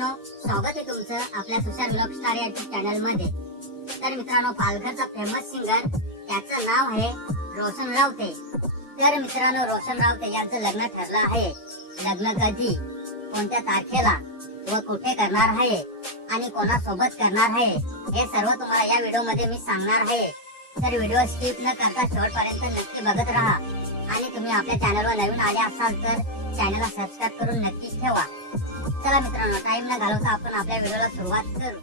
मित्रांनो, स्वागत आहे तुमचं आपल्या तुषार ब्लॉग स्टार या युट्यूब चॅनल मध्ये। तर मित्रांनो, पालघरचा फेमस सिंगर त्याचं नाव आहे रोशन रावते। तर मित्रांनो, रोशन रावते यांचं लग्न ठरलं आहे। लग्न कधी, कोणत्या तारखेला व कुठे करणार आहे आणि कोणासोबत करणार आहे हे सर्व तुम्हाला या व्हिडिओ मध्ये मी सांगणार आहे। तर व्हिडिओ स्किप न करता शेवटपर्यंत नक्की बघत राहा आणि तुम्ही आपल्या चॅनलवर नवीन आले असाल तर चॅनलला सबस्क्राइब करून नक्की ठेवा। चला मित्रांनो, टाइम न घालवता आपण आपल्या व्हिडिओला सुरुवात करू।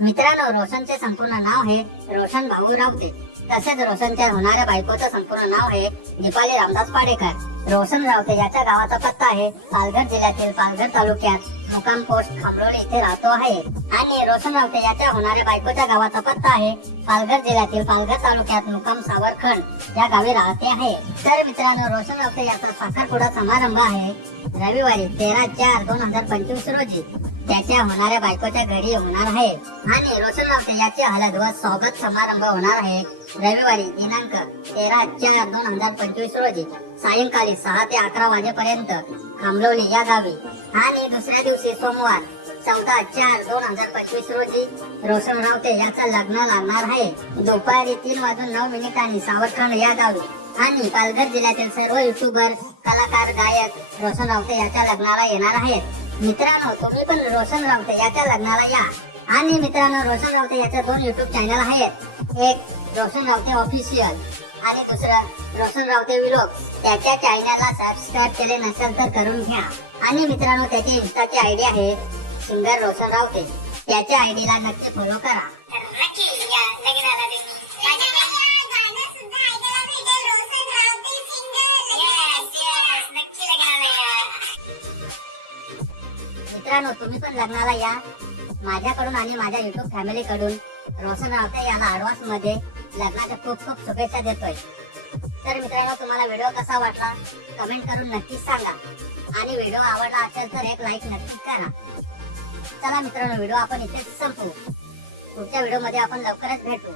मित्रांनो, रोशनचे संपूर्ण नाव आहे रोशन भाऊ रावते। तसेच रोशनच्या होणाऱ्या बायकोचं संपूर्ण नाव आहे दीपाली रामदास पाडेकर। रोशन रावते याच्या गावाचा पत्ता आहे पालघर जिल्ह्यातील पालघर तालुक्यात मुकाम पोस्ट खामरोळी येथे राहतो आहे। आणि रोशन रावते याच्या होणाऱ्या बायकोच्या गावाचा पत्ता आहे पालघर जिल्ह्यातील पालघर तालुक्यात मुकाम सावरखंड या गावी राहते आहे। तर मित्रांनो, रोशन रावते याचा साखरपुडा समारंभ आहे रविवारी 13/4/2025 रोजी त्याच्या होणाऱ्या बायकोच्या घरी होणार आहे। आणि रोशन रावते याची हळद व स्वागत समारंभ होणार आहे रविवारी दिनांक 13/4/2025 रोजी सायंकाळी 6 ते 11 वाजेपर्यंत खामलोली या गावी। आणि दुसऱ्या दिवशी सोमवार 14/4/2025 रोजी रोशन रावते याचं लग्न लागणार आहे दुपारी 3:09 सावरखंड या गावी। आणि पालघर जिल्ह्यातील सर्व युट्यूबर, कलाकार, गायक रोशन रावते याच्या लग्नाला येणार आहेत। मित्रांनो, तुम्ही पण रोशन रावते याच्या लग्नाला या। आणि मित्रांनो, रोशन रावते याचे 2 युट्यूब चॅनल आहेत, एक रोशन रावते ऑफिशियल आणि दुसरं रोशन रावते व्लॉग। त्याच्या चॅनलला सबस्क्राइब केले नसेल तर करून घ्या। आणि मित्रांनो, त्याची इंस्टाची आयडी आहे सिंगर रोशन रावते, त्याच्या आयडीला नक्की फॉलो करा। मित्रांनो, तुम्ही पण लग्नाला या। माझ्याकडून आणि माझ्या युट्यूब फॅमिली कडून रोशन रावते याला ऍडव्हान्स मध्ये लग्नाच्या खूप खूप शुभेच्छा देतोय। तर मित्रांनो, तुम्हाला व्हिडिओ कसा वाटला कमेंट करून नक्की सांगा आणि व्हिडिओ आवडला असेल तर एक लाईक नक्की करा। चला मित्रांनो, व्हिडिओ आपण इथेच संपवू। पुढच्या व्हिडिओ मध्ये आपण लवकरच भेटू।